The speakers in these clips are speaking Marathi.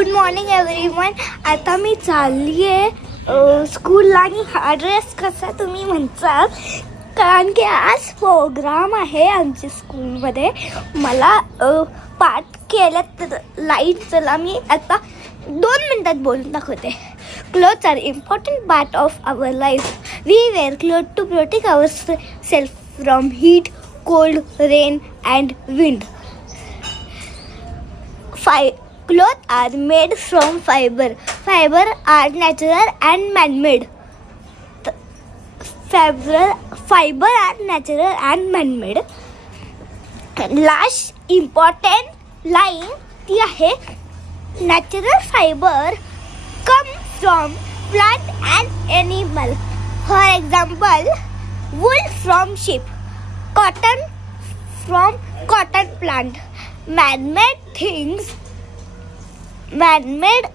Good morning everyone. आता मी चालली आहे स्कूलला आणि हा ड्रेस कसा तुम्ही म्हणताल कारण की आज प्रोग्राम आहे आमच्या स्कूलमध्ये. मला पाठ केलं तर लाईट चला मी आता 2 मिनिटात बोलून दाखवते. Clothes are important part of our life. We wear clothes to protect ourselves from heat, cold, rain and wind. Clothes are made from fiber. Fiber are natural and man-made. Fiber are natural and man-made. Last important line ती आहे natural fiber come from plant and animal. For example, wool from sheep, cotton from cotton plant. Man-made things, man-made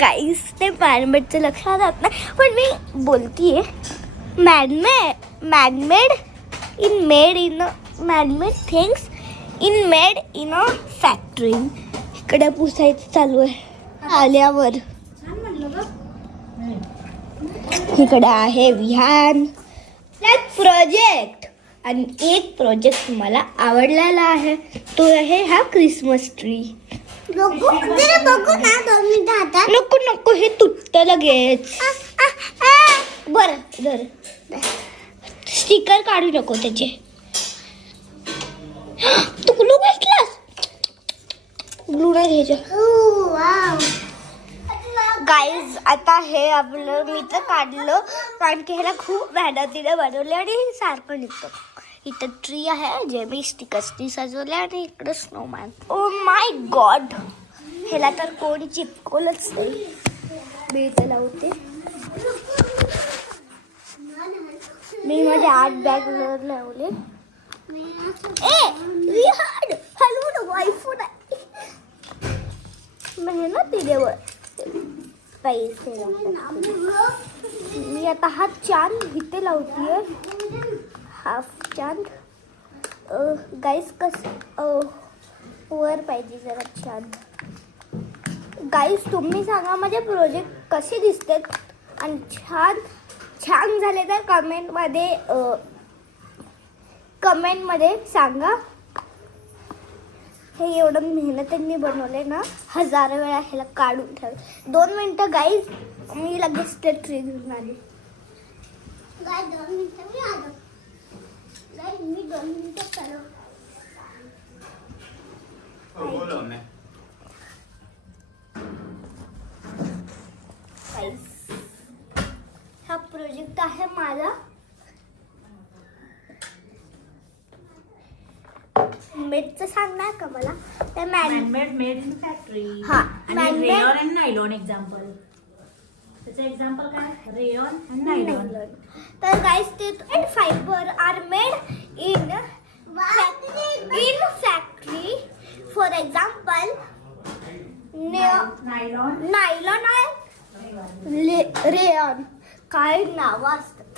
गाईस ते man-madeचं लक्षात राहत नाही पण मी बोलतीये man-made things made in a factory. इकडे पुसायचं चालू आहे आल्यावर. इकडे आहे विहान प्रोजेक्ट आणि एक प्रोजेक्ट मला आवडलेला आहे तो आहे हा क्रिसमस ट्री. नको नको हे तुटतं लगेच. बरं धर स्टिकर काढू नको त्याचे. तू ग्लू घेतलास? ग्लू नाही घ्यायचं. गाईज आता हे आपलं मी तर काढलं कारण की ह्याला खूप मेहनतीने बनवले आणि सारखं निघतं. इथं ट्री आहे जे मी स्टिकर्सनी सजवले आणि इकडं स्नोमॅन. ओ माय गॉड ह्याला तर कोणी चिपकवलंच नाही. मी इथं लावते. मी माझ्या आर्ट बॅगवर लावले. हलवू नको आयफोन आहे म्हणजे ना तिच्यावर पैसे. मी आता हा चांद इथे लावतीये हाफ चांद. गाईस वर पाहिजे जरा चांद. गाईस तुम्ही सांगा माझे प्रोजेक्ट कसे दिसतात आणि छान झाले तर कमेंटमध्ये सांगा. हे एवढं मेहनतीने बनवले ना 1000 वेळा ह्याला काढून ठेवले. 2 मिनिटं गाईज मी लगेच ते ट्री घेऊन आली. मी 2 मिनिटं चालू. हा प्रोजेक्ट आहे माझा. मेडचं सांगणार का मला? ते man-made made in factory. हा आणि rayon and nylon example. त्याचं एक्झाम्पल काय? rayon and nylon. तर गाईस ते fibre are made in factory. For example nylon आहे रेयॉन. काय नाव असतात?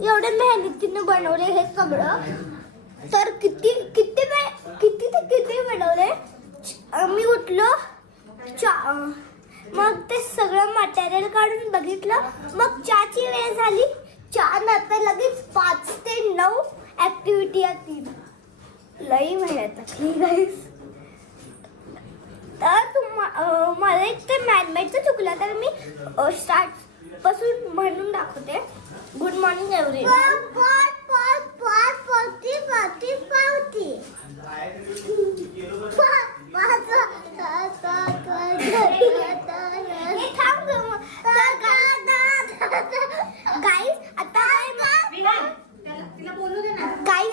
एवढे मेहनतीने बनवले हे सगळं. तर किती बनवले. मी उठलो मग ते सगळं मटेरियल काढून बघितलं. मग चहाची वेळ झाली. चहा नंतर लगेच 5 ते 9 ऍक्टिव्हिटी असतील. लई मेहनत गाईस. तर मला एक तर मॅनमेडचं चुकलं तर मी स्टार्ट पासून म्हणून दाखवते. Good morning everyone.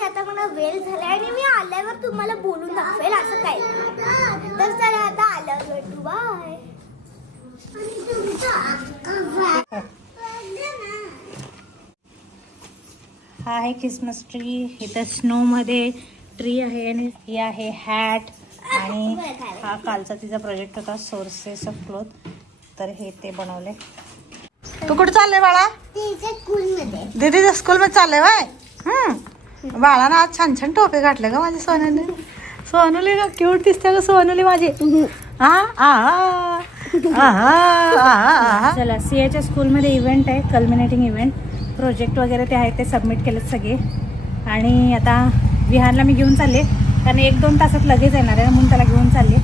आता मला वेळ झाला आणि मी आल्यावर तुम्हाला बोलून दाखवेल असं काय. तर चला आता आल्यावर भेटू. बाय. हा आहे क्रिसमस ट्री. इथं स्नो मध्ये ट्री आहे आणि ही आहे हॅट. आणि हा कालचा तिचा प्रोजेक्ट होता सोर्सेस ऑफ क्लॉथ. तर हे ते बनवले. तू कुठे चाललंय बाळा? दीदीच्या स्कूलमध्ये चाललंय बाय. बाळानं आज छान छान टोपे घातले का माझी सोनूली. सोनूली का क्यूट दिसते का सोनूली माझी. चला, सियाच्या स्कूलमध्ये इव्हेंट आहे, कल्मिनेटिंग इव्हेंट. प्रोजेक्ट वगैरे ते आहे, ते सबमिट केलेत सगळे. आणि आता विहारला मी घेऊन चालले, कारण 1-2 तासात लगेच येणार आहे म्हणून त्याला घेऊन चालले.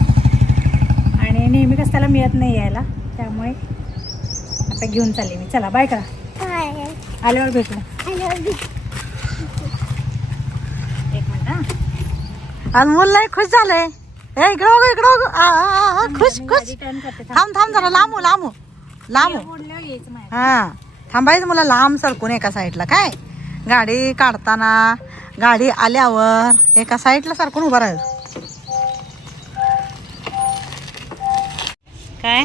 आणि नेहमी कसं त्याला मिळत नाही यायला, त्यामुळे आता घेऊन चालले मी. चला बाय करा, आल्यावर भेटू. एक मिनिट. अनमोल नाही खुश झालंय. इकडं खुश खुश. थांब जरा लांबू लांबू लांबू. हा थांबायचं मला लांब सरकून एका साईडला. काय गाडी काढताना, गाडी आल्यावर एका साईडला सरकून उभं राहायचं. काय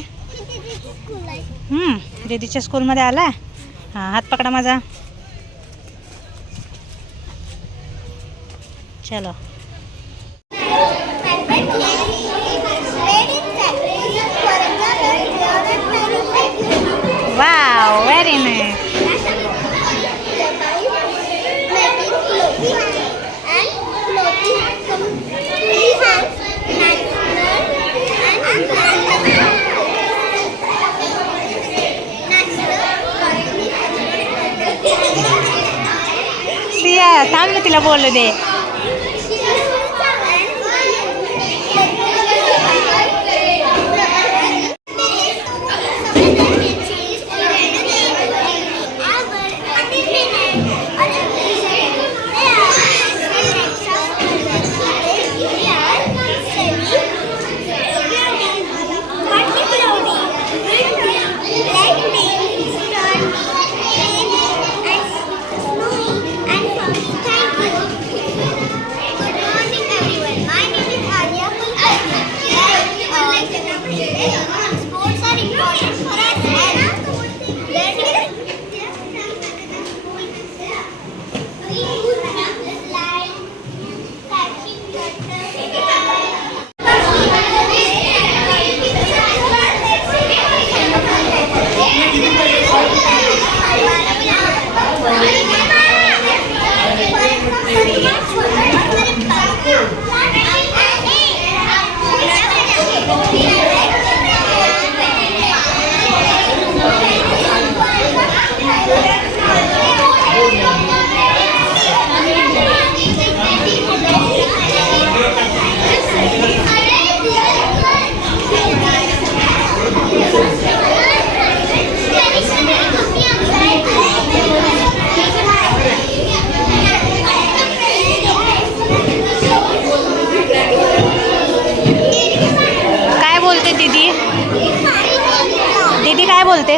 दीदीच्या स्कूलमध्ये आला. हा, हात पकडा माझा. चलो. Wow, very nice. सिया थांब ना, तिला बोलू दे. दीदी काय बोलते?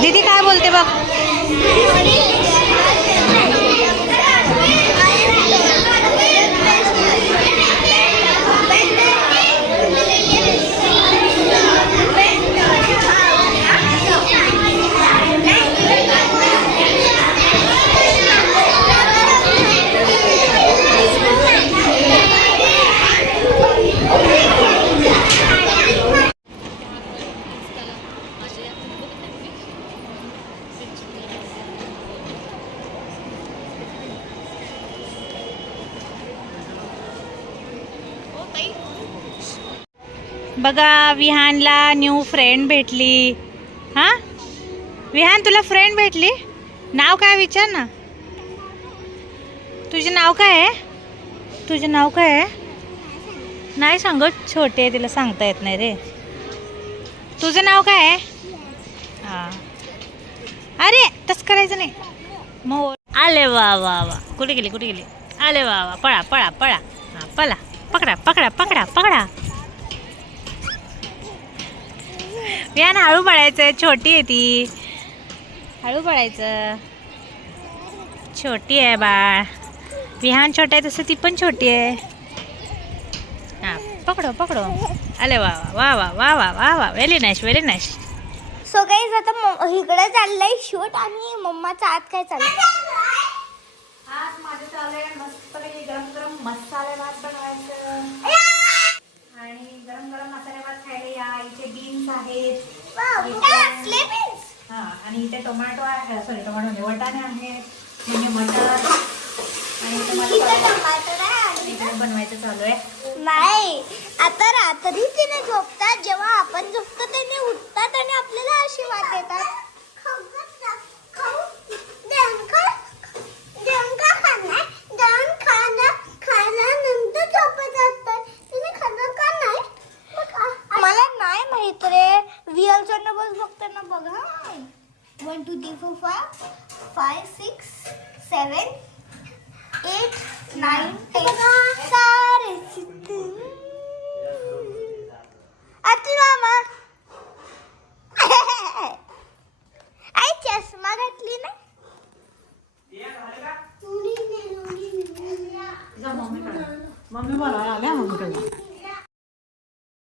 दीदी काय बोलते बघ. बघा, विहानला न्यू फ्रेंड भेटली. हां विहान, तुला फ्रेंड भेटली. नाव काय विचार ना. तुझे नाव काय आहे? तुझे नाव काय आहे? नाही सांगत, छोटे आहे, तिला सांगता येत नाही रे. तुझं नाव काय आहे? हां, अरे तसं करायचं नाही. मग आले वा वा वा. कुठे गेली कुठे गेली? आले वा वा. पळा पळा पळा. हां पळा. पकडा पकडा पकडा पकडा. विहान हळू पळायचं, छोटी आहे ती. हळू पळायचं, छोटी आहे बाळ. विहान छोटा आहे तसं ती पण छोटी आहे. हां पकडो पकडो. अरे वा वा वा वा वा वा वा. Very nice very nice. So guys, आता इकडे चाललंय शूट आणि मम्माचा आत काय चाललंय? आज माझं चाललंय मस्तपैकी गरम गरम मसाले भात बनवायचं. आणि गरम गरम मसाले भात खायला या. इथे बीन्स आहेत. हां आणि इथे टोमॅटो आहे, सॉरी टोमॅटो म्हणजे वटाणे आहेत, म्हणजे मटर आणि इथे इथे मसाला टमाटर आहे आणि इकडे बनवायचं चालू आहे. नाही, आता रात्री तिने झोपतात, जेव्हा आपण झोपतो त्याने उठतात आणि आपल्याला आशीर्वाद देतात. मला नाही माहित रे, रिअल नंबर बघताना बघा. 1 2 3 4 5 6 7 8 9 10 सारे. अति मामा